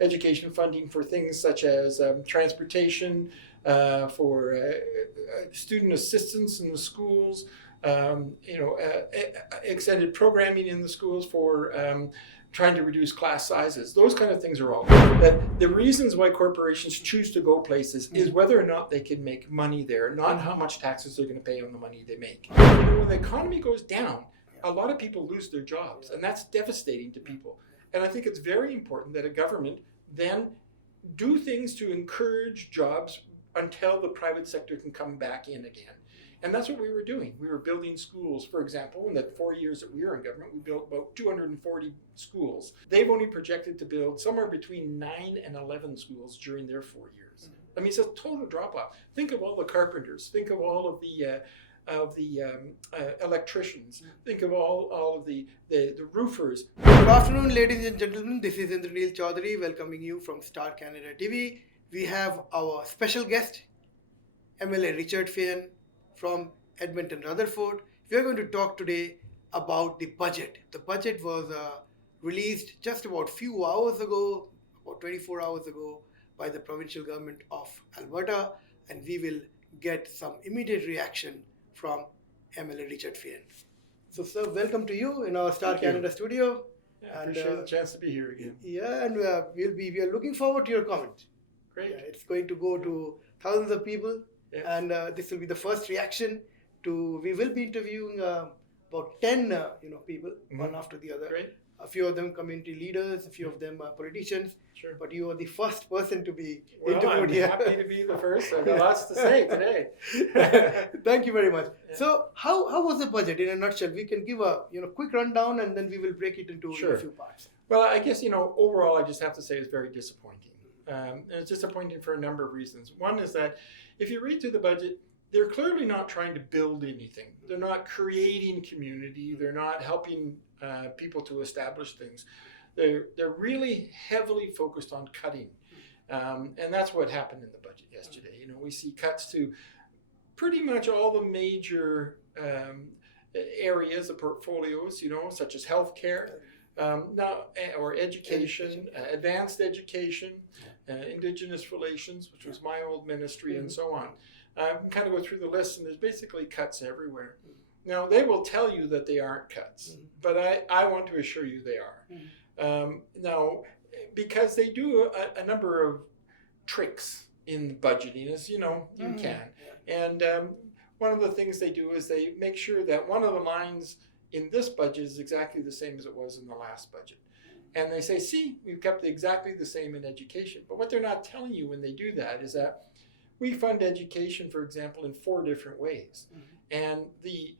education funding for things such as transportation, for student assistance in the schools, extended programming in the schools for trying to reduce class sizes. Those kind of things are all good. But the reasons why corporations choose to go places is whether or not they can make money there, not how much taxes they're going to pay on the money they make. When the economy goes down, a lot of people lose their jobs, and that's devastating to people. And I think it's very important that a government then do things to encourage jobs until the private sector can come back in again. And that's what we were doing. We were building schools, for example, in the 4 years that we were in government, we built about 240 schools. They've only projected to build somewhere between 9 and 11 schools during their 4 years. I mean, it's a total drop-off. Think of all the carpenters. Think of all of the electricians. Think of all of the roofers. Good afternoon, ladies and gentlemen. This is Indranil Chaudhury welcoming you from Star Canada TV. We have our special guest, MLA Richard Feehan from Edmonton-Rutherford. We are going to talk today about the budget. The budget was released just about few hours ago, about 24 hours ago, by the provincial government of Alberta, and we will get some immediate reaction from MLA Richard Feehan. So, sir, welcome to you in our Star Canada studio. Yeah, I appreciate the chance to be here again. Yeah, and we are looking forward to your comment. Great. Yeah, it's going to go to thousands of people. Yeah. And this will be the first reaction to. We will be interviewing about 10 people, one after the other. Great. A few of them community leaders, a few of them politicians. Sure. But you are the first person to be I'm interviewed here. happy to be the first. I've got lots to say today. Thank you very much. Yeah. So, how was the budget in a nutshell? We can give a quick rundown, and then we will break it into a few parts. Well, I guess overall, I just have to say it's very disappointing. And it's disappointing for a number of reasons. One is that if you read through the budget, they're clearly not trying to build anything. They're not creating community. They're not helping people to establish things. They're really heavily focused on cutting. And that's what happened in the budget yesterday. We see cuts to pretty much all the major areas of portfolios, such as healthcare, or education, advanced education, Indigenous relations, which was my old ministry, and so on. I can kind of go through the list, and there's basically cuts everywhere. Now, they will tell you that they aren't cuts, but I want to assure you they are. Now, because they do a number of tricks in budgeting, as you can. And one of the things they do is they make sure that one of the lines in this budget is exactly the same as it was in the last budget. And they say, see, we've kept exactly the same in education. But what they're not telling you when they do that is that we fund education, for example, in 4 different ways. And the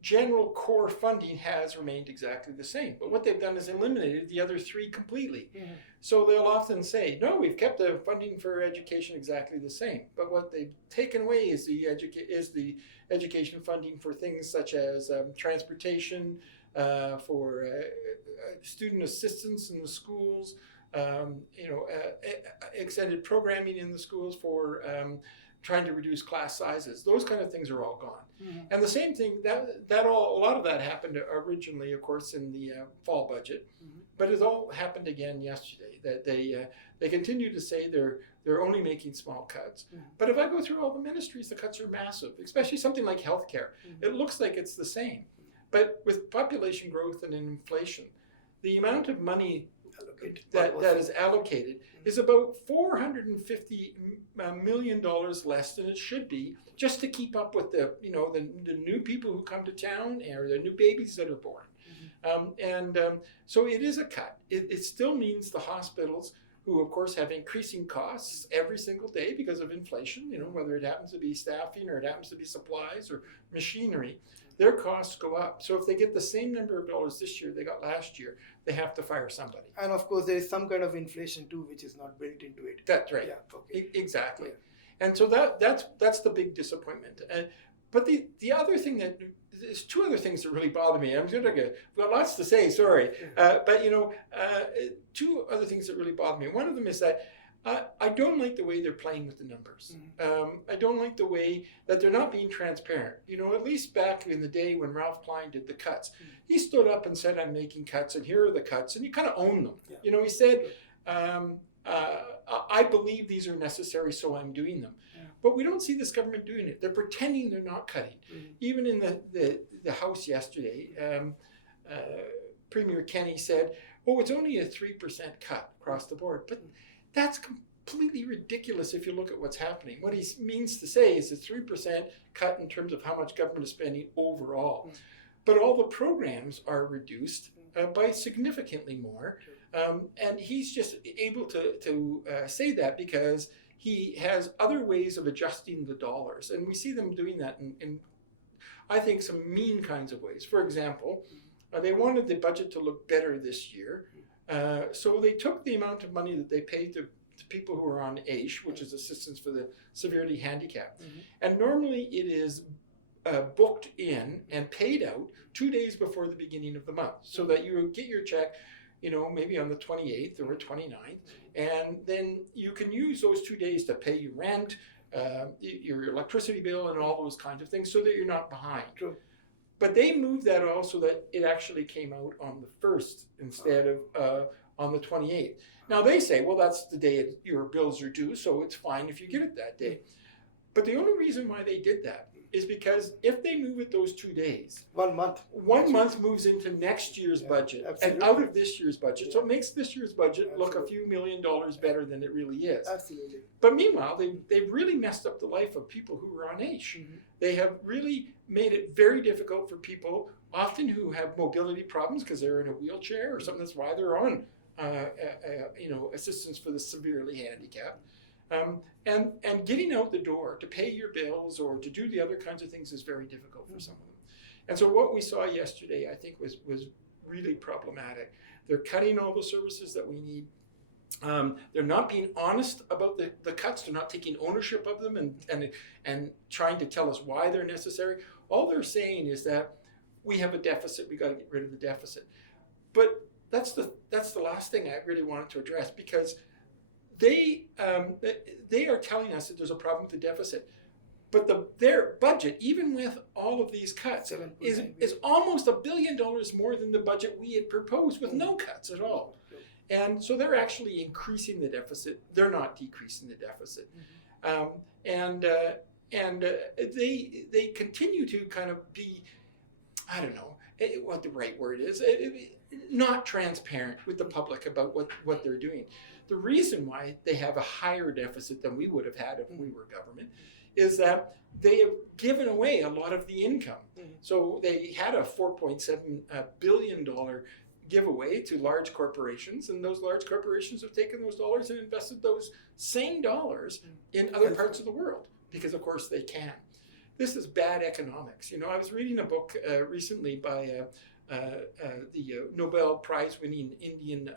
general core funding has remained exactly the same. But what they've done is eliminated the other 3 completely. So they'll often say, no, we've kept the funding for education exactly the same. But what they've taken away is the education funding for things such as transportation, for student assistance in the schools, extended programming in the schools for trying to reduce class sizes. Those kind of things are all gone. And the same thing, a lot of that happened originally, of course, in the fall budget, but it all happened again yesterday, that they continue to say they're only making small cuts. But if I go through all the ministries, the cuts are massive, especially something like healthcare. It looks like it's the same. But with population growth and inflation, the amount of money that is allocated is about $450 million less than it should be, just to keep up with the new people who come to town or the new babies that are born. So it is a cut. It still means the hospitals, who of course have increasing costs every single day because of inflation, whether it happens to be staffing or it happens to be supplies or machinery, their costs go up. So if they get the same number of dollars this year they got last year, they have to fire somebody. And of course, there is some kind of inflation too, which is not built into it. That's right. Yeah, okay. Exactly. Yeah. And so that's the big disappointment. But the other thing there's 2 other things that really bother me. I've got lots to say, sorry. But 2 other things that really bother me. One of them is that I don't like the way they're playing with the numbers. I don't like the way that they're not being transparent. At least back in the day when Ralph Klein did the cuts, he stood up and said, I'm making cuts, and here are the cuts, and you kind of own them. He said, I believe these are necessary, so I'm doing them. Yeah. But we don't see this government doing it. They're pretending they're not cutting. Even in the House yesterday, Premier Kenney said, oh, it's only a 3% cut across the board. But that's completely ridiculous if you look at what's happening. What he means to say is a 3% cut in terms of how much government is spending overall. But all the programs are reduced by significantly more. And he's just able to say that because he has other ways of adjusting the dollars. And we see them doing that in I think, some mean kinds of ways. For example, they wanted the budget to look better this year. So they took the amount of money that they paid to people who are on AISH, which is assistance for the severely handicapped. And normally it is booked in and paid out 2 days before the beginning of the month, so that you get your check, maybe on the 28th or 29th, and then you can use those 2 days to pay your rent, your electricity bill, and all those kinds of things, so that you're not behind. True. But they moved that all so that it actually came out on the 1st instead of on the 28th. Now they say, well, that's the day your bills are due, so it's fine if you get it that day. But the only reason why they did that is because if they move it those 2 days, 1 month. 1 month moves into next year's budget and out of this year's budget. So it makes this year's budget look a few $1 million better than it really is. Absolutely. But meanwhile, they've really messed up the life of people who are on AISH. They have really made it very difficult for people, often who have mobility problems because they're in a wheelchair or something. That's why they're on assistance for the severely handicapped. And getting out the door to pay your bills or to do the other kinds of things is very difficult for some of them. And so what we saw yesterday, I think, was really problematic. They're cutting all the services that we need. They're not being honest about the cuts. They're not taking ownership of them and trying to tell us why they're necessary. All they're saying is that we have a deficit. We got to get rid of the deficit. But that's the last thing I really wanted to address, because they are telling us that there's a problem with the deficit, but their budget, even with all of these cuts, is almost $1 billion more than the budget we had proposed with no cuts at all. And so they're actually increasing the deficit. They're not decreasing the deficit. They continue to kind of be, I don't know what the right word is, not transparent with the public about what they're doing. The reason why they have a higher deficit than we would have had if we were government is that they have given away a lot of the income. So they had a $4.7 billion giveaway to large corporations, and those large corporations have taken those dollars and invested those same dollars in other parts of the world, because of course they can. This is bad economics. I was reading a book recently by the Nobel Prize winning Indian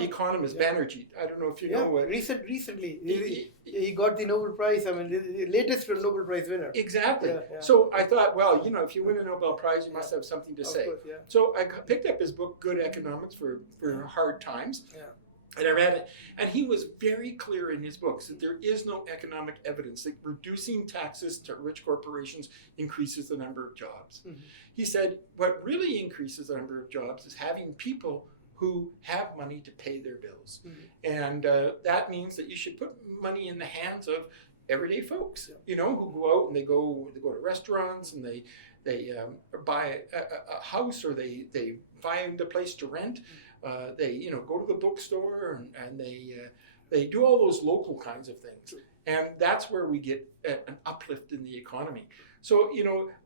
economist Banerjee. I don't know if you know what. Recently, he got the Nobel Prize. I mean, the latest Nobel Prize winner. Exactly. Yeah. So I thought, well, if you win a Nobel Prize, you must have something to say. Course, yeah. So I picked up his book, Good Economics for Hard Times. Yeah. And I read it, and he was very clear in his books that there is no economic evidence that reducing taxes to rich corporations increases the number of jobs. He said what really increases the number of jobs is having people who have money to pay their bills. And that means that you should put money in the hands of everyday folks, who go out and they go to restaurants and they buy a house, or they find a place to rent. They go to the bookstore and they do all those local kinds of things. And that's where we get an uplift in the economy. So,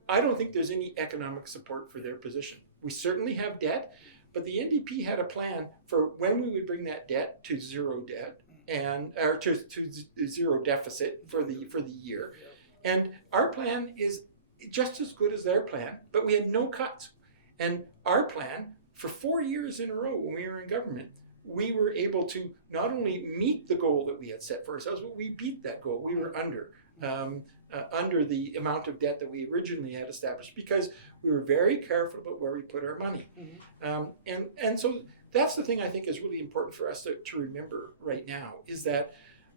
I don't think there's any economic support for their position. We certainly have debt, but the NDP had a plan for when we would bring that debt to zero debt or to zero deficit for the year. And our plan is just as good as their plan, but we had no cuts. And our plan, for 4 years in a row when we were in government, we were able to not only meet the goal that we had set for ourselves, but we beat that goal. We were under the amount of debt that we originally had established, because we were very careful about where we put our money. And so that's the thing I think is really important for us to remember right now, is that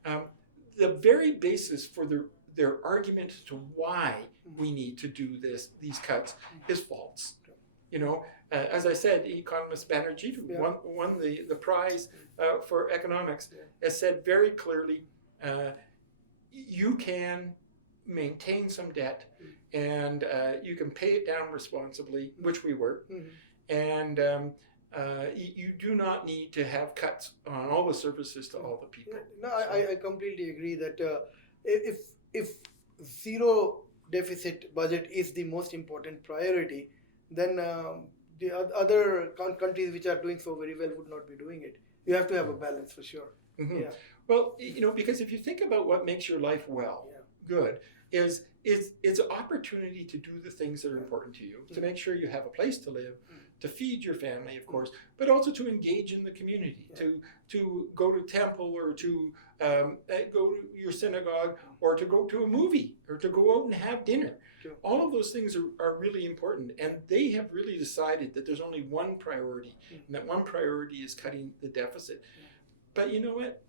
the very basis for their argument to why we need to do these cuts is false. As I said, economist Banerjee won the prize for economics, has said very clearly, you can maintain some debt and you can pay it down responsibly, which we were, and you do not need to have cuts on all the services to all the people. No, I completely agree that if zero deficit budget is the most important priority, then the other countries which are doing so very well would not be doing it. You have to have a balance for sure. Mm-hmm. Yeah. Well, because if you think about what makes your life good, is it's an opportunity to do the things that are important to you, to make sure you have a place to live, to feed your family, of course, but also to engage in the community, to go to temple or to go to your synagogue or to go to a movie or to go out and have dinner. Sure. All of those things are really important, and they have really decided that there's only one priority, and that one priority is cutting the deficit. But you know what?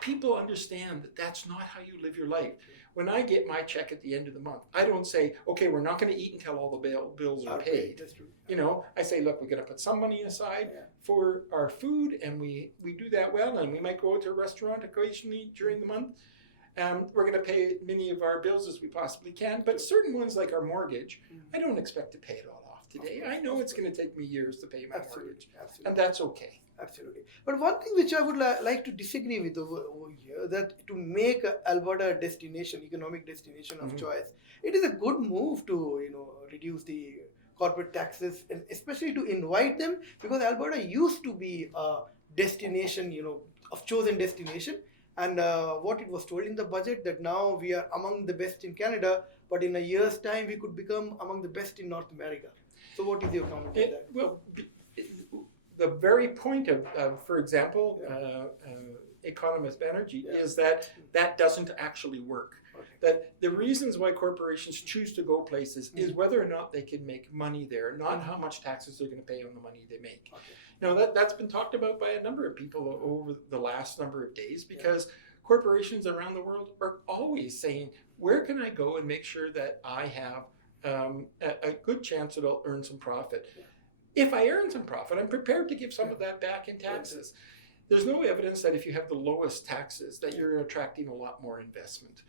People understand that that's not how you live your life. When I get my check at the end of the month, I don't say, okay, we're not going to eat until all the bills are paid. That's true. I say, look, we're going to put some money aside for our food, and we do that well, and we might go out to a restaurant occasionally during the month. We're going to pay many of our bills as we possibly can, but certain ones like our mortgage, I don't expect to pay it all off today. I know it's going to take me years to pay my mortgage, and that's okay. Absolutely. But one thing which I would like to disagree with over here, that to make Alberta a destination, economic destination of choice, it is a good move to reduce the corporate taxes, and especially to invite them, because Alberta used to be a destination, of chosen destination. And what it was told in the budget, that now we are among the best in Canada, but in a year's time we could become among the best in North America. So what is your comment on that? Well, the very point of for example, economist Banerjee is that doesn't actually work. Okay. That the reasons why corporations choose to go places is whether or not they can make money there, not how much taxes they're going to pay on the money they make. Okay. Now that's been talked about by a number of people over the last number of days, because corporations around the world are always saying, where can I go and make sure that I have a good chance that I'll earn some profit? Yeah. If I earn some profit, I'm prepared to give some of that back in taxes. There's no evidence that if you have the lowest taxes that you're attracting a lot more investment.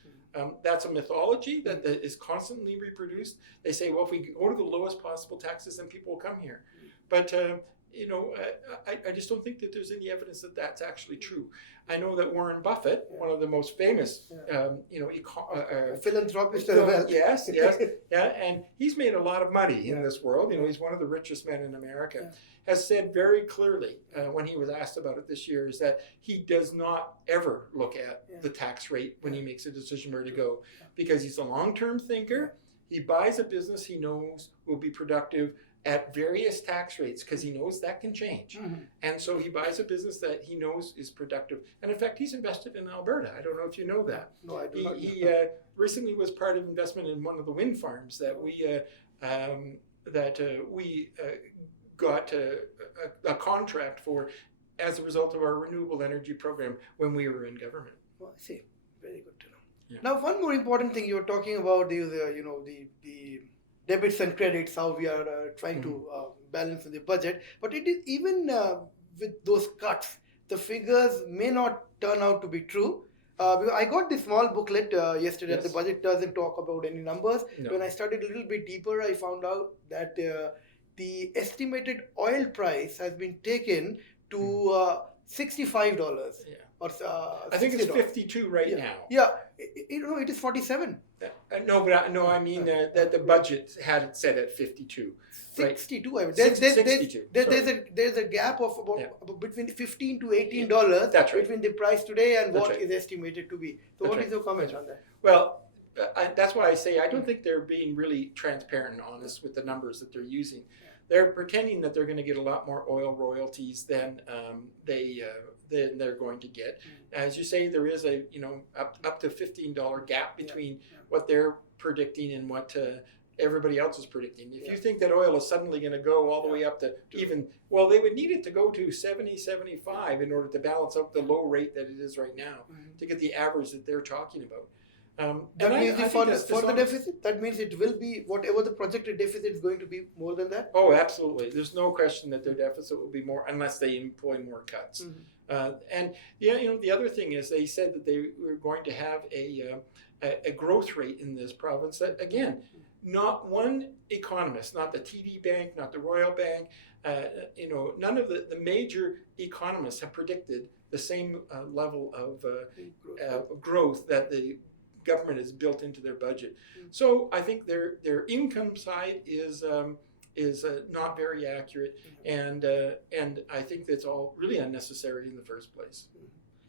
That's a mythology that is constantly reproduced. They say, well, if we go to the lowest possible taxes, then people will come here. But I just don't think that there's any evidence that that's actually true. I know that Warren Buffett, one of the most famous, philanthropist, yes, and he's made a lot of money in this world. He's one of the richest men in America. Has said very clearly when he was asked about it this year, is that he does not ever look at the tax rate when he makes a decision where to go, because he's a long-term thinker. He buys a business he knows will be productive at various tax rates, because he knows that can change. And so he buys a business that he knows is productive. And in fact, he's invested in Alberta. I don't know if you know that. No, I do not. He recently was part of investment in one of the wind farms that we got a contract for as a result of our renewable energy program when we were in government. Well, I see. Very good to know. Yeah. Now, one more important thing you were talking about, the debits and credits, how we are trying to balance the budget. But it is even with those cuts, the figures may not turn out to be true. Because I got this small booklet yesterday. The budget doesn't talk about any numbers. No. When I studied a little bit deeper, I found out that the estimated oil price has been taken to $65. Or, I think it's 52 right now. Yeah, it is 47. I mean that the budget had it set at 52. 62. Right? There's a gap of about between $15 to $18 between the price today and what is estimated to be. So what is your comment on that? Well, that's why I say I don't think they're being really transparent and honest with the numbers that they're using. They're pretending that they're going to get a lot more oil royalties than they're going to get. As you say, there is a up to $15 gap between what they're predicting and what everybody else is predicting. If you think that oil is suddenly going to go all the way up to even, well, they would need it to go to 70, 75 in order to balance out the low rate that it is right now to get the average that they're talking about. That means for the dishonest. deficit, that means it will be whatever the projected deficit is going to be more than that. Oh, absolutely. There's no question that their deficit will be more unless they employ more cuts. And the other thing is they said that they were going to have a growth rate in this province that, again, not one economist, not the TD Bank, not the Royal Bank, none of the major economists have predicted the same level of growth that the government has built into their budget. So I think their income side is not very accurate, and I think that's all really unnecessary in the first place.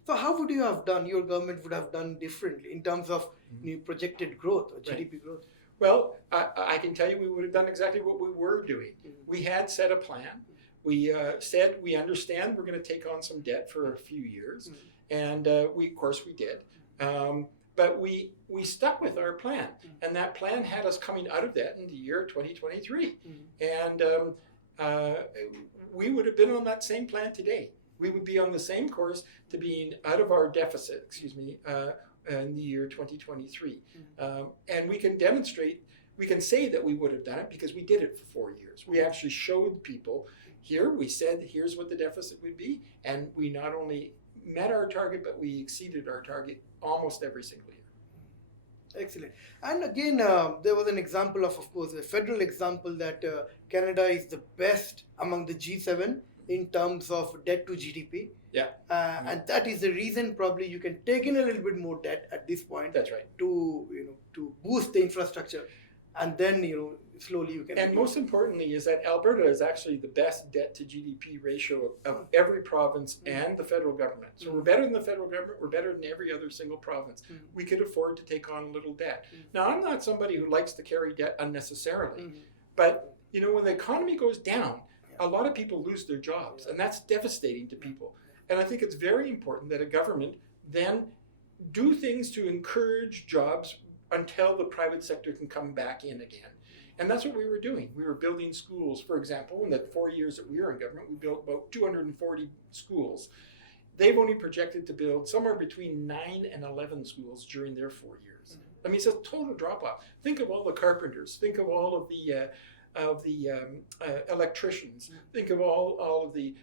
So how would you have done? Your government would have done differently in terms of new projected growth or GDP growth. Well, I can tell you we would have done exactly what we were doing. We had set a plan. We said we understand we're going to take on some debt for a few years, and of course we did. But we stuck with our plan, and that plan had us coming out of debt in the year 2023. And we would have been on that same plan today. We would be on the same course to being out of our deficit, in the year 2023. And we can demonstrate, we can say that we would have done it because we did it for 4 years. We actually showed people here, we said, here's what the deficit would be. And we not only met our target, but we exceeded our target almost every single year. Excellent. And again, there was an example of course, a federal example that Canada is the best among the G7 in terms of debt to GDP. Yeah. And that is the reason probably you can take in a little bit more debt at this point. That's right. To boost the infrastructure, and then slowly you can. And most importantly is that Alberta is actually the best debt to GDP ratio of every province and the federal government. So we're better than the federal government. We're better than every other single province. We could afford to take on a little debt. Now, I'm not somebody who likes to carry debt unnecessarily, but when the economy goes down, a lot of people lose their jobs, and that's devastating to people. And I think it's very important that a government then do things to encourage jobs until the private sector can come back in again. And that's what we were doing. We were building schools, for example. In the 4 years that we were in government, we built about 240 schools. They've only projected to build somewhere between 9 and 11 schools during their 4 years. I mean, it's a total drop-off. Think of all the carpenters. Think of all of the electricians. Think of all of the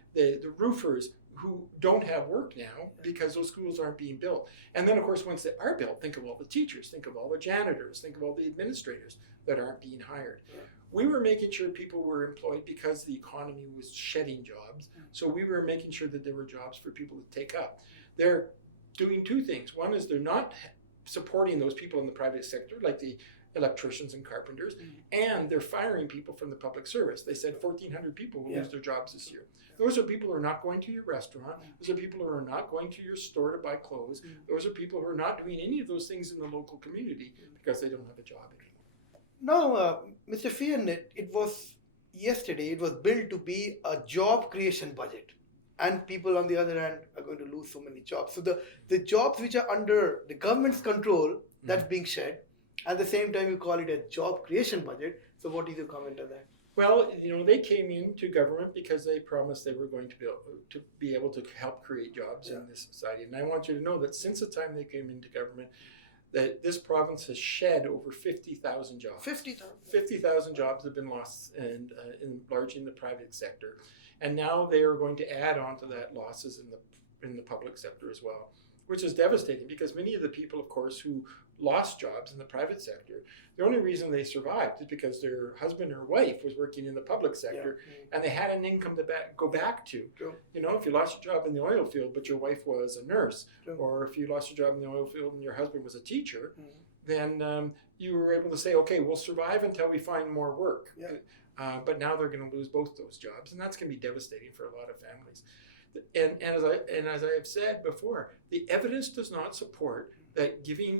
roofers who don't have work now because those schools aren't being built. And then, of course, once they are built, think of all the teachers, think of all the janitors, think of all the administrators that aren't being hired. We were making sure people were employed because the economy was shedding jobs. So we were making sure that there were jobs for people to take up. They're doing two things. One is they're not supporting those people in the private sector, like the electricians and carpenters, and they're firing people from the public service. They said 1,400 people will lose their jobs this year. Those are people who are not going to your restaurant. Those are people who are not going to your store to buy clothes. Those are people who are not doing any of those things in the local community because they don't have a job anymore. Now, Mr. Feehan, it was yesterday, it was billed to be a job creation budget. And people on the other hand are going to lose so many jobs. So the jobs which are under the government's control, that's being shed. At the same time, you call it a job creation budget. So what is your comment on that? Well, they came into government because they promised they were going to be able to help create jobs in this society. And I want you to know that since the time they came into government, that this province has shed over 50,000 jobs. 50,000? 50,000 jobs have been lost, and largely in the private sector. And now they are going to add on to that losses in the public sector as well, which is devastating because many of the people, of course, who lost jobs in the private sector, the only reason they survived is because their husband or wife was working in the public sector and they had an income to go back to. True. If you lost your job in the oil field but your wife was a nurse, or if you lost your job in the oil field and your husband was a teacher, then you were able to say, okay, we'll survive until we find more work. But now they're going to lose both those jobs, and that's going to be devastating for a lot of families. And as I have said before, the evidence does not support that giving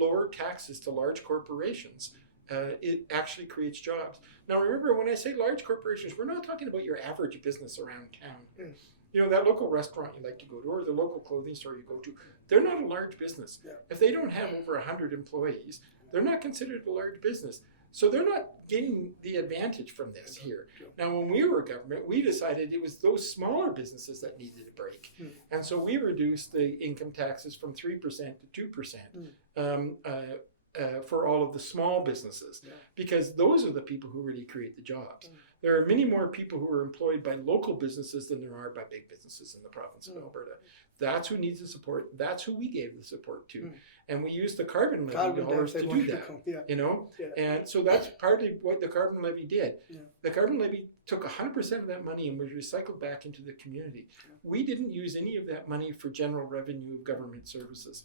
lower taxes to large corporations, it actually creates jobs. Now remember, when I say large corporations, we're not talking about your average business around town. That local restaurant you like to go to, or the local clothing store you go to, they're not a large business. If they don't have over 100 employees, they're not considered a large business. So they're not getting the advantage from this here. True. Now, when we were government, we decided it was those smaller businesses that needed a break. And so we reduced the income taxes from 3% to 2% for all of the small businesses, because those are the people who really create the jobs. There are many more people who are employed by local businesses than there are by big businesses in the province of Alberta. That's who needs the support. That's who we gave the support to. And we used the carbon levy dollars to do that, you know? And so that's partly what the carbon levy did. The carbon levy took 100% of that money and was recycled back into the community. We didn't use any of that money for general revenue of government services.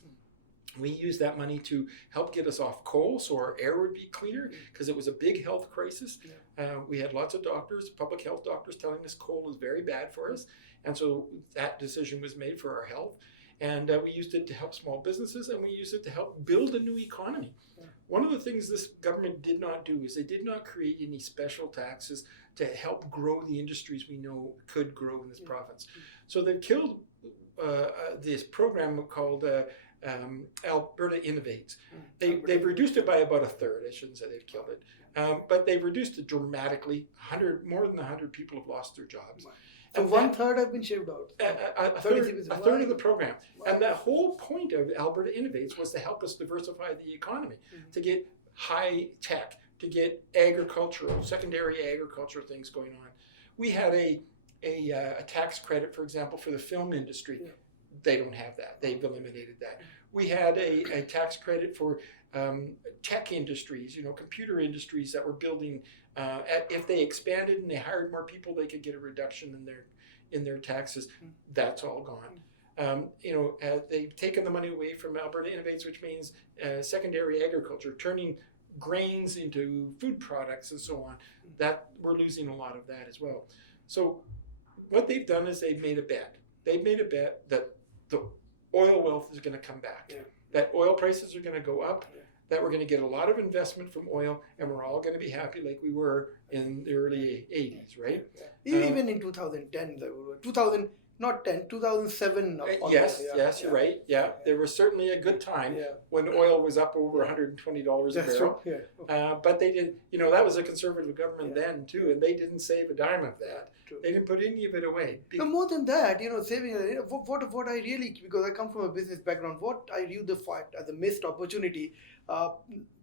We used that money to help get us off coal so our air would be cleaner, because it was a big health crisis. We had lots of doctors, public health doctors, telling us coal is very bad for us. And so that decision was made for our health. And we used it to help small businesses, and we used it to help build a new economy. One of the things this government did not do is they did not create any special taxes to help grow the industries we know could grow in this province. So they've killed this program called Alberta Innovates. They've reduced it by about a third. I shouldn't say they've killed it, but they've reduced it dramatically. More than 100 people have lost their jobs. So one third have been shaved out. A third of the program. And the whole point of Alberta Innovates was to help us diversify the economy, to get high tech, to get agricultural, secondary agriculture things going on. We had a tax credit, for example, for the film industry. They don't have that. They've eliminated that. We had a tax credit for tech industries, computer industries that were building. If they expanded and they hired more people, they could get a reduction in their taxes. That's all gone. They've taken the money away from Alberta Innovates, which means secondary agriculture, turning grains into food products and so on. That we're losing a lot of that as well. So what they've done is they've made a bet. They've made a bet that the oil wealth is going to come back, that oil prices are going to go up, that we're going to get a lot of investment from oil, and we're all going to be happy like we were in the early 80s, right? Even in 2010, 2007. Yes, you're right. There was certainly a good time when oil was up over $120 a barrel. But they did, that was a conservative government then too, and they didn't save a dime of that. They didn't put any of it away. No, more than that, saving, what I really, because I come from a business background, what I view the fact as a missed opportunity,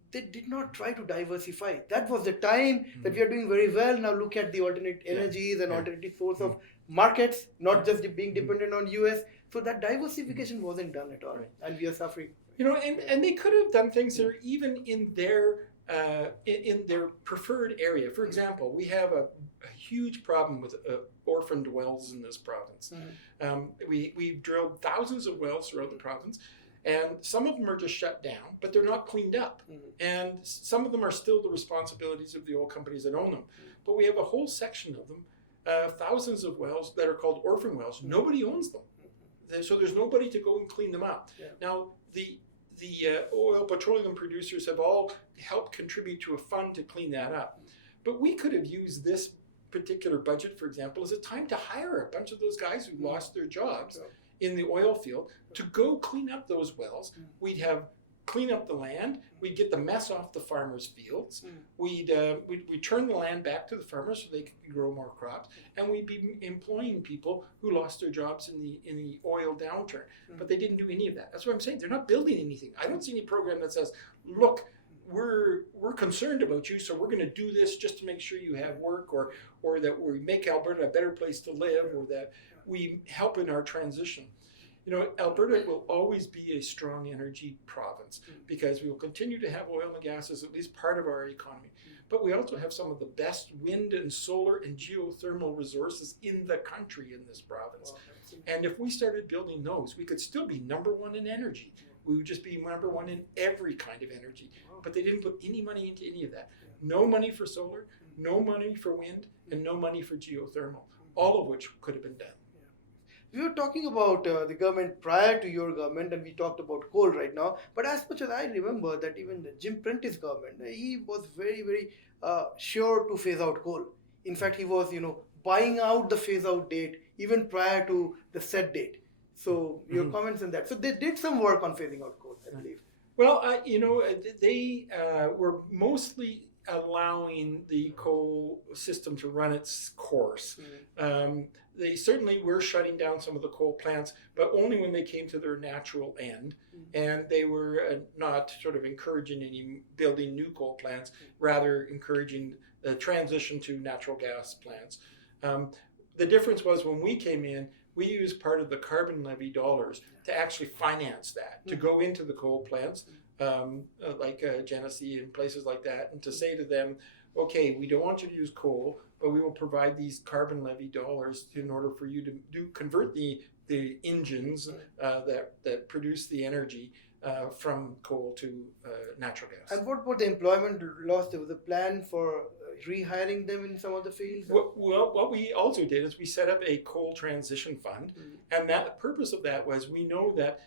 they did not try to diversify. That was the time that we are doing very well. Now look at the alternate energies and alternative source of markets, not just being dependent on US. So that diversification wasn't done at all, and we are suffering. And they could have done things that are even in their preferred area. For example, we have a huge problem with orphaned wells in this province. We've drilled thousands of wells throughout the province, and some of them are just shut down, but they're not cleaned up. And some of them are still the responsibilities of the oil companies that own them. But we have a whole section of them, thousands of wells that are called orphan wells. Nobody owns them. So there's nobody to go and clean them up. Now, the oil petroleum producers have all helped contribute to a fund to clean that up. But we could have used this particular budget, for example, as a time to hire a bunch of those guys who lost their jobs in the oil field to go clean up those wells. We'd clean up the land. We'd get the mess off the farmers' fields. We'd turn the land back to the farmers so they could grow more crops, and we'd be employing people who lost their jobs in the oil downturn. But they didn't do any of that. That's what I'm saying. They're not building anything. I don't see any program that says, look, we're concerned about you, so we're going to do this just to make sure you have work, or that we make Alberta a better place to live, or that we help in our transition. Alberta will always be a strong energy province because we will continue to have oil and gas as at least part of our economy. But we also have some of the best wind and solar and geothermal resources in the country in this province. And if we started building those, we could still be number one in energy. We would just be number one in every kind of energy. But they didn't put any money into any of that. No money for solar, no money for wind, and no money for geothermal, all of which could have been done. We were talking about the government prior to your government, and we talked about coal right now. But as much as I remember that even the Jim Prentice government, he was very, very sure to phase out coal. In fact, he was, buying out the phase out date even prior to the set date. So your comments on that. So they did some work on phasing out coal, I believe. Well, they were mostly allowing the coal system to run its course. They certainly were shutting down some of the coal plants, but only when they came to their natural end. And they were not sort of encouraging any building new coal plants, rather encouraging the transition to natural gas plants. The difference was when we came in, we used part of the carbon levy dollars to actually finance that, to go into the coal plants, like Genesee and places like that, and to say to them, okay, we don't want you to use coal, but we will provide these carbon levy dollars in order for you to convert the engines that produce the energy from coal to natural gas. And what the employment loss? There was a plan for rehiring them in some of the fields? Well, what we also did is we set up a coal transition fund, and the purpose of that was we know that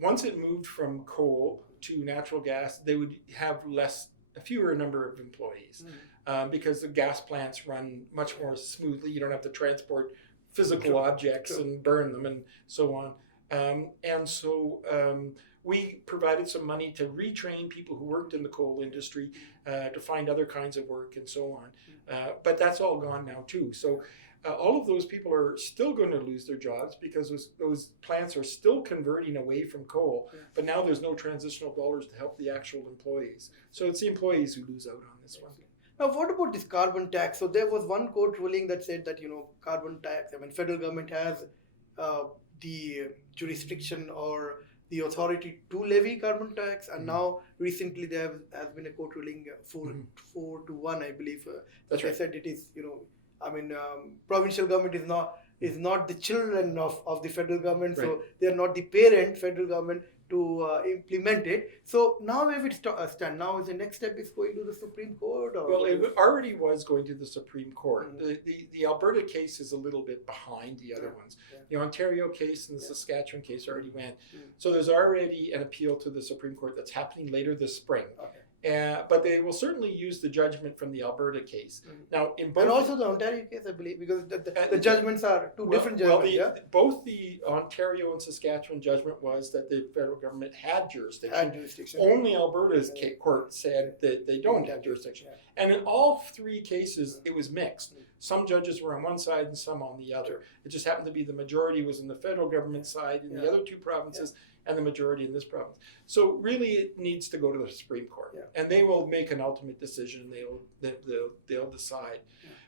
once it moved from coal to natural gas, they would have a fewer number of employees because the gas plants run much more smoothly. You don't have to transport physical objects and burn them and so on. And so we provided some money to retrain people who worked in the coal industry to find other kinds of work and so on. But that's all gone now too. So all of those people are still going to lose their jobs because those plants are still converting away from coal, but now there's no transitional dollars to help the actual employees. So it's the employees who lose out on this one. Now, what about this carbon tax? So there was one court ruling that said that, carbon tax, federal government has the jurisdiction or the authority to levy carbon tax, and now recently there has been a court ruling 4-1, I believe. That's right. They said it is, provincial government is not the children of the federal government, so they are not the parent federal government to implement it. So now where we stand now, is the next step is going to the Supreme Court? Or well, it already was going to the Supreme Court. The Alberta case is a little bit behind the other ones. The Ontario case and the Saskatchewan case already went. So there's already an appeal to the Supreme Court that's happening later this spring. But they will certainly use the judgment from the Alberta case. Now, in both, and also the Ontario case, I believe, because the judgments are different judgments. Both the Ontario and Saskatchewan judgment was that the federal government had jurisdiction. Only Alberta's court said that they don't have jurisdiction. And in all three cases, it was mixed. Some judges were on one side and some on the other. It just happened to be the majority was on the federal government side in the other two provinces, and the majority in this province. So really, it needs to go to the Supreme Court, and they will make an ultimate decision. They'll decide.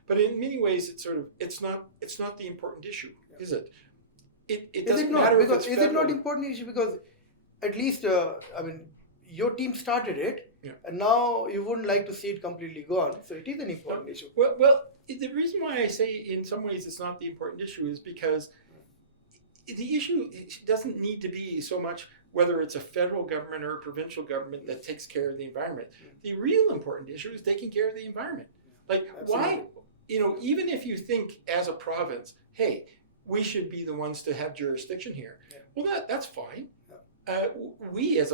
But in many ways, it's not the important issue, is it? It doesn't matter if it's federal. Is it not important issue because at least your team started it, and now you wouldn't like to see it completely gone. So it is an important issue. Well, the reason why I say in some ways it's not the important issue is because the issue doesn't need to be so much whether it's a federal government or a provincial government that takes care of the environment. The real important issue is taking care of the environment. Like, why, even if you think as a province, hey, we should be the ones to have jurisdiction here. Well, that's fine. We as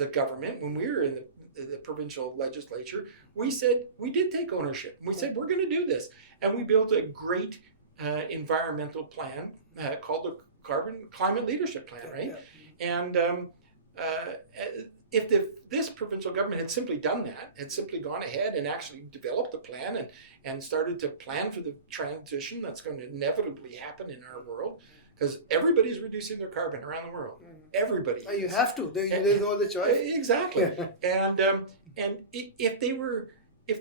a government, when we were in the provincial legislature, we said we did take ownership. We said we're going to do this, and we built a great environmental plan called the Climate Leadership Plan, right? And if this provincial government had simply done that, had simply gone ahead and actually developed a plan and started to plan for the transition that's going to inevitably happen in our world, because everybody's reducing their carbon around the world. Everybody. You have to. There's no other choice. Exactly. And if they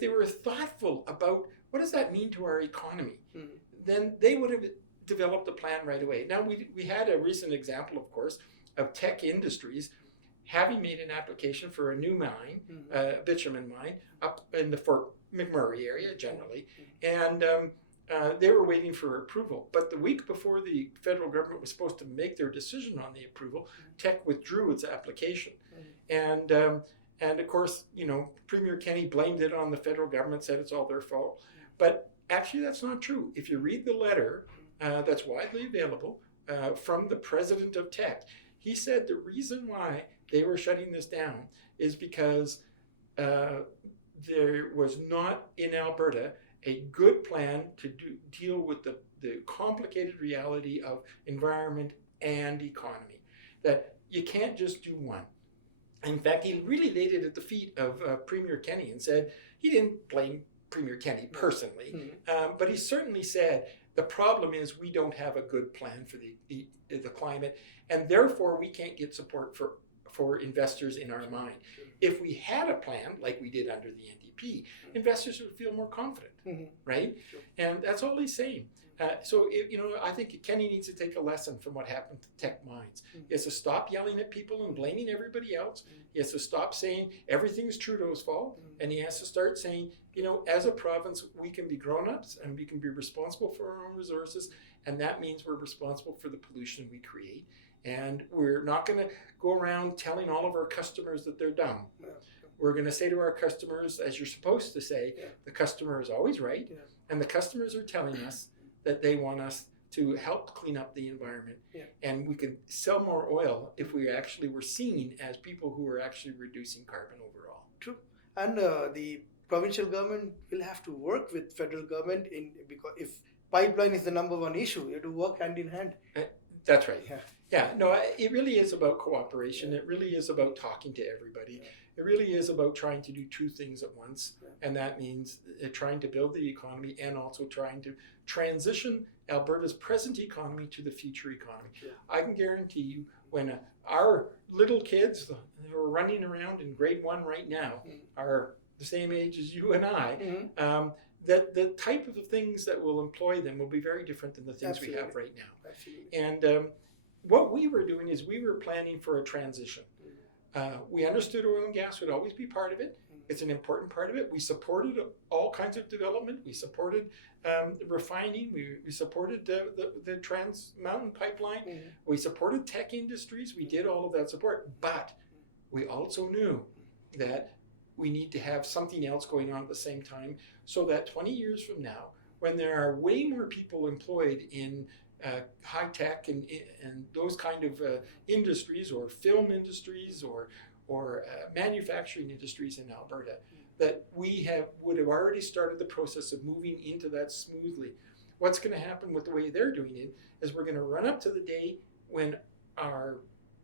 were thoughtful about what does that mean to our economy, then they would have developed a plan right away. Now, we had a recent example, of course, of tech industries having made an application for a new mine, bitumen mine, up in the Fort McMurray area generally, and they were waiting for approval. But the week before the federal government was supposed to make their decision on the approval, Teck withdrew its application. And of course, Premier Kenney blamed it on the federal government, said it's all their fault. But actually, that's not true. If you read the letter that's widely available from the president of Teck, he said the reason why they were shutting this down is because there was not in Alberta a good plan to deal with the complicated reality of environment and economy, that you can't just do one. In fact, he really laid it at the feet of Premier Kenney and said, he didn't blame Premier Kenney personally, but he certainly said the problem is we don't have a good plan for the climate, and therefore we can't get support for investors in our mine. If we had a plan like we did under the NDP, investors would feel more confident, right? And that's all he's saying. I think Kenny needs to take a lesson from what happened to Teck Mines. He has to stop yelling at people and blaming everybody else. He has to stop saying everything's Trudeau's fault. And he has to start saying, as a province, we can be grown-ups and we can be responsible for our own resources. And that means we're responsible for the pollution we create. And we're not going to go around telling all of our customers that they're dumb. We're going to say to our customers, as you're supposed to say, the customer is always right. And the customers are telling us that they want us to help clean up the environment. And we could sell more oil if we actually were seen as people who are actually reducing carbon overall. True. And the provincial government will have to work with federal government because if pipeline is the number one issue, you have to work hand in hand. That's right. It really is about cooperation. It really is about talking to everybody. It really is about trying to do two things at once. And that means trying to build the economy and also trying to transition Alberta's present economy to the future economy. I can guarantee you when our little kids who are running around in grade 1 right now are the same age as you and I, that the type of things that will employ them will be very different than the things we have right now. And what we were doing is we were planning for a transition. We understood oil and gas would always be part of it. It's an important part of it. We supported all kinds of development. We supported refining. We supported the Trans Mountain Pipeline. We supported tech industries. We did all of that support. But we also knew that we need to have something else going on at the same time so that 20 years from now, when there are way more people employed in high tech and those kind of industries or film industries or manufacturing industries in Alberta, that we would have already started the process of moving into that smoothly. What's going to happen with the way they're doing it is we're going to run up to the day when our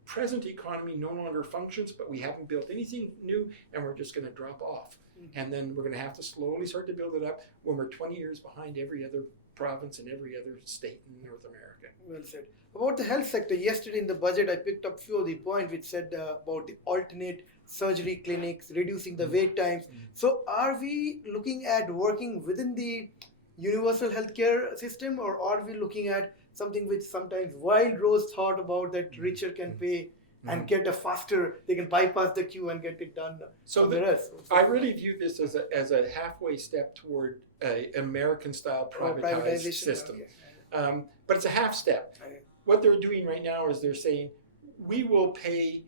present economy no longer functions, but we haven't built anything new, and we're just going to drop off. And then we're going to have to slowly start to build it up when we're 20 years behind every other province and every other state in North America. Well said. About the health sector, yesterday in the budget, I picked up few of the points which said about the alternate surgery clinics, reducing the wait times. So are we looking at working within the universal healthcare system, or are we looking at something which sometimes Wild Rose thought about, that richer can pay and get a faster, they can bypass the queue and get it done. I really view this as a halfway step toward an American-style privatized system. But it's a half step. What they're doing right now is they're saying, we will pay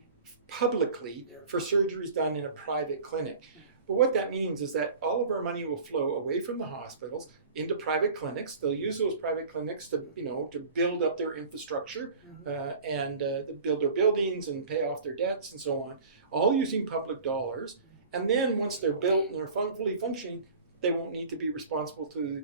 publicly for surgeries done in a private clinic. But what that means is that all of our money will flow away from the hospitals into private clinics. They'll use those private clinics to build up their infrastructure and build their buildings and pay off their debts and so on, all using public dollars. And then once they're built and they're fully functioning, they won't need to be responsible to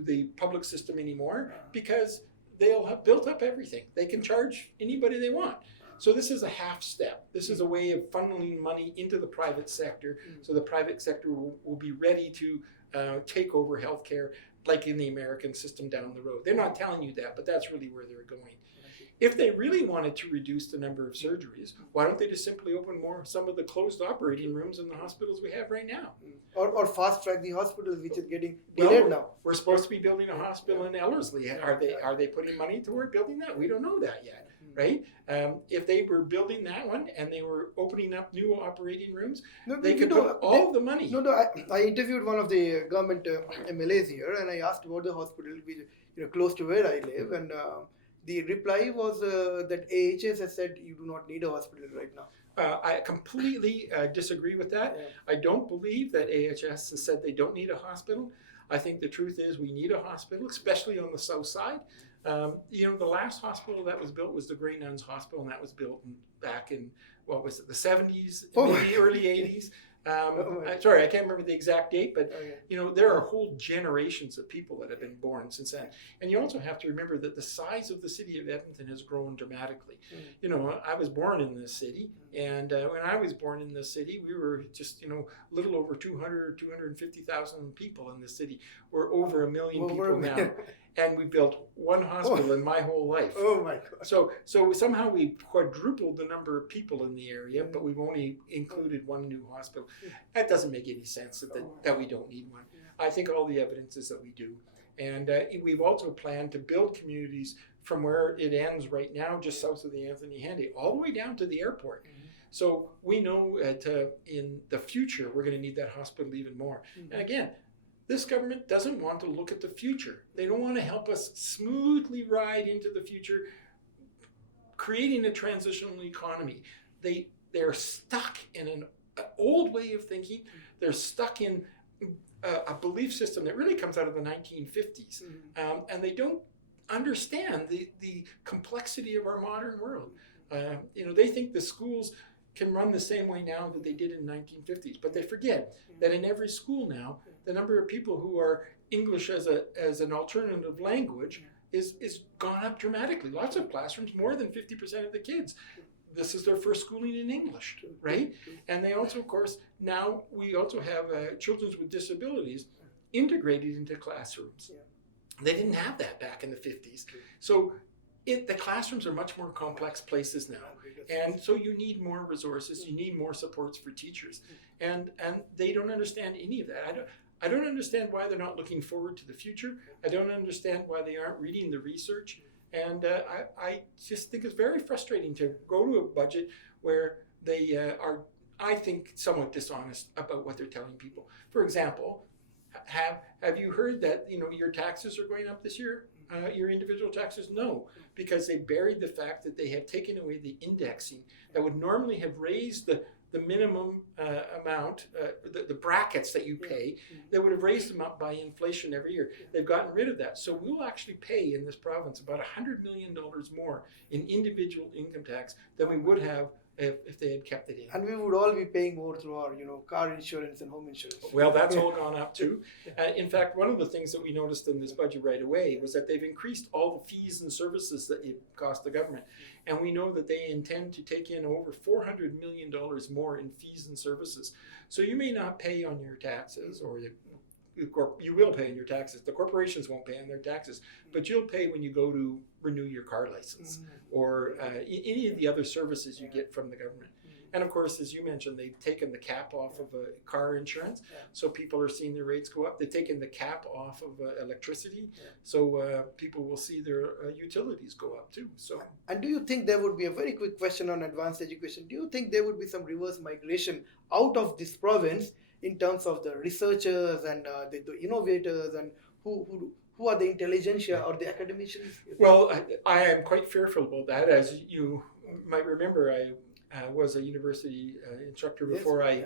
the public system anymore because they'll have built up everything. They can charge anybody they want. So this is a half step. This is a way of funneling money into the private sector, so the private sector will be ready to take over healthcare like in the American system down the road. They're not telling you that, but that's really where they're going. If they really wanted to reduce the number of surgeries, why don't they just simply open some of the closed operating rooms in the hospitals we have right now? Or fast track the hospitals, which is getting delayed now. We're supposed to be building a hospital in Ellerslie. Are they putting money toward building that? We don't know that yet. Right? If they were building that one and they were opening up new operating rooms, they could put all of the money. I interviewed one of the government MLAs here, and I asked about the hospital, which close to where I live, and the reply was that AHS has said you do not need a hospital right now. I completely disagree with that. I don't believe that AHS has said they don't need a hospital. I think the truth is we need a hospital, especially on the south side. The last hospital that was built was the Grey Nuns Hospital, and that was built back in, the 70s, maybe early 80s. Sorry, I can't remember the exact date, but Okay. there are whole generations of people that have been born since then. And you also have to remember that the size of the city of Edmonton has grown dramatically. I was born in this city, and when I was born in this city, we were just a little over 250,000 people in the city. We're over 1 million people now, and we built one hospital in my whole life. Oh my God! So somehow we quadrupled the number of people in the area, but we've only included one new hospital. That doesn't make any sense that we don't need one. I think all the evidence is that we do. And we've also planned to build communities from where it ends right now, just south of the Anthony Handy, all the way down to the airport. So we know in the future, we're going to need that hospital even more. And again, this government doesn't want to look at the future. They don't want to help us smoothly ride into the future, creating a transitional economy. They're stuck in an old way of thinking. They're stuck in a belief system that really comes out of the 1950s. And they don't understand the complexity of our modern world. They think the schools can run the same way now that they did in the 1950s, but they forget that in every school now, the number of people who are English as an alternative language is gone up dramatically. Lots of classrooms, more than 50% of the kids, this is their first schooling in English, right? And they also, of course, now we also have children with disabilities integrated into classrooms. They didn't have that back in the 50s. So the classrooms are much more complex places now. And so you need more resources, you need more supports for teachers. And they don't understand any of that. I don't understand why they're not looking forward to the future. I don't understand why they aren't reading the research. And I just think it's very frustrating to go to a budget where they are, I think, somewhat dishonest about what they're telling people. For example, have you heard that your taxes are going up this year? Your individual taxes? No, because they buried the fact that they have taken away the indexing that would normally have raised the minimum amount, the brackets that you pay, they would have raised them up by inflation every year. They've gotten rid of that. So we'll actually pay in this province about $100 million more in individual income tax than we would have if they had kept it in. And we would all be paying more through our, car insurance and home insurance. Well, that's all gone up too. In fact, one of the things that we noticed in this budget right away was that they've increased all the fees and services that it cost the government. And we know that they intend to take in over $400 million more in fees and services. So you may not pay on your taxes, or you will pay on your taxes. The corporations won't pay on their taxes, but you'll pay when you go to renew your car license or any of the other services you get from the government. And of course, as you mentioned, they've taken the cap off of car insurance, so people are seeing their rates go up. They've taken the cap off of electricity, so people will see their utilities go up too. So, and do you think there would be a very quick question on advanced education? Do you think there would be some reverse migration out of this province in terms of the researchers and the innovators, and who are the intelligentsia or the academicians? Well, I am quite fearful about that. As you might remember, I was a university instructor before I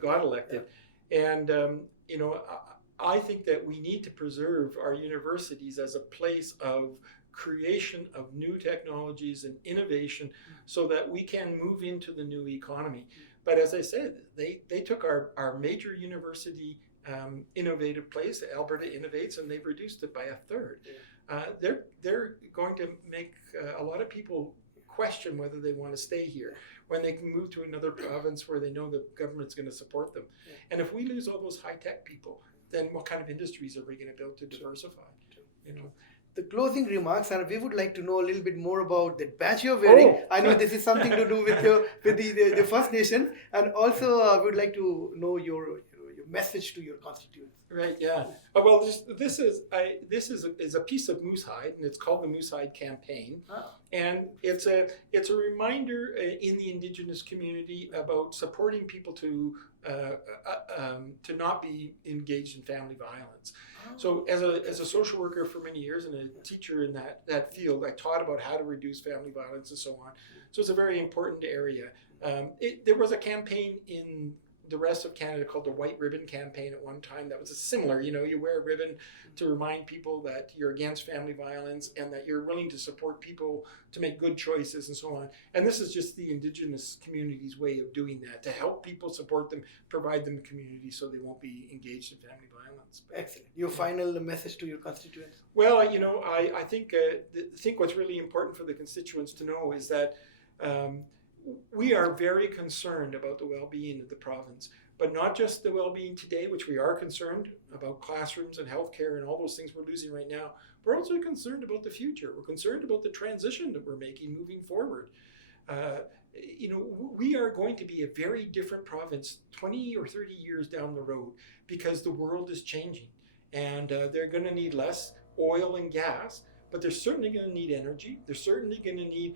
got elected. And, I think that we need to preserve our universities as a place of creation of new technologies and innovation so that we can move into the new economy. But as I said, they took our major university innovative place, Alberta Innovates, and they've reduced it by a third. They're going to make a lot of people question whether they want to stay here when they can move to another province where they know the government's going to support them. And if we lose all those high-tech people, then what kind of industries are we going to build to diversify? The closing remarks, and we would like to know a little bit more about the badge you're wearing. I know this is something to do with the First Nations, and also we would like to know your message to your constituents. Right. Yeah. Well, this is a piece of moose hide, and it's called the Moose Hide Campaign, and it's a reminder in the Indigenous community about supporting people to not be engaged in family violence. So as a social worker for many years and a teacher in that field, I taught about how to reduce family violence and so on. So it's a very important area. There was a campaign in the rest of Canada called the White Ribbon Campaign at one time. That was a similar, you know, you wear a ribbon to remind people that you're against family violence and that you're willing to support people to make good choices and so on. And this is just the Indigenous community's way of doing that, to help people, support them, provide them a community so they won't be engaged in family violence. Excellent. Your final message to your constituents? Well, you know, I think what's really important for the constituents to know is that we are very concerned about the well-being of the province, but not just the well-being today, which we are concerned about classrooms and healthcare and all those things we're losing right now. We're also concerned about the future. We're concerned about the transition that we're making moving forward. You know, we are going to be a very different province 20 or 30 years down the road because the world is changing, and they're going to need less oil and gas, but they're certainly going to need energy. They're certainly going to need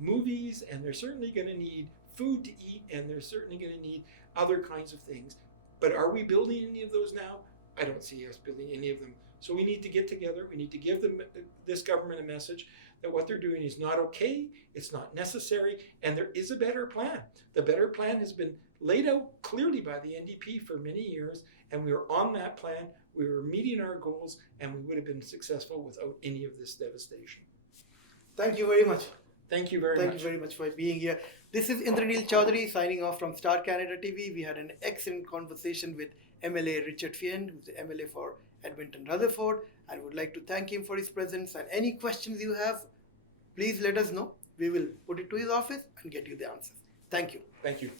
movies, and they're certainly going to need food to eat, and they're certainly going to need other kinds of things. But are we building any of those now? I don't see us building any of them. So we need to get together. We need to give them, this government, a message that what they're doing is not okay, it's not necessary, and there is a better plan. The better plan has been laid out clearly by the NDP for many years, and we were on that plan. We were meeting our goals, and we would have been successful without any of this devastation. Thank you very much. Thank you very much. Thank you very much for being here. This is Indranil Chaudhury signing off from Star Canada TV. We had an excellent conversation with MLA Richard Feehan, who's the MLA for Edmonton-Rutherford. I would like to thank him for his presence, and any questions you have, please let us know. We will put it to his office and get you the answers. Thank you. Thank you.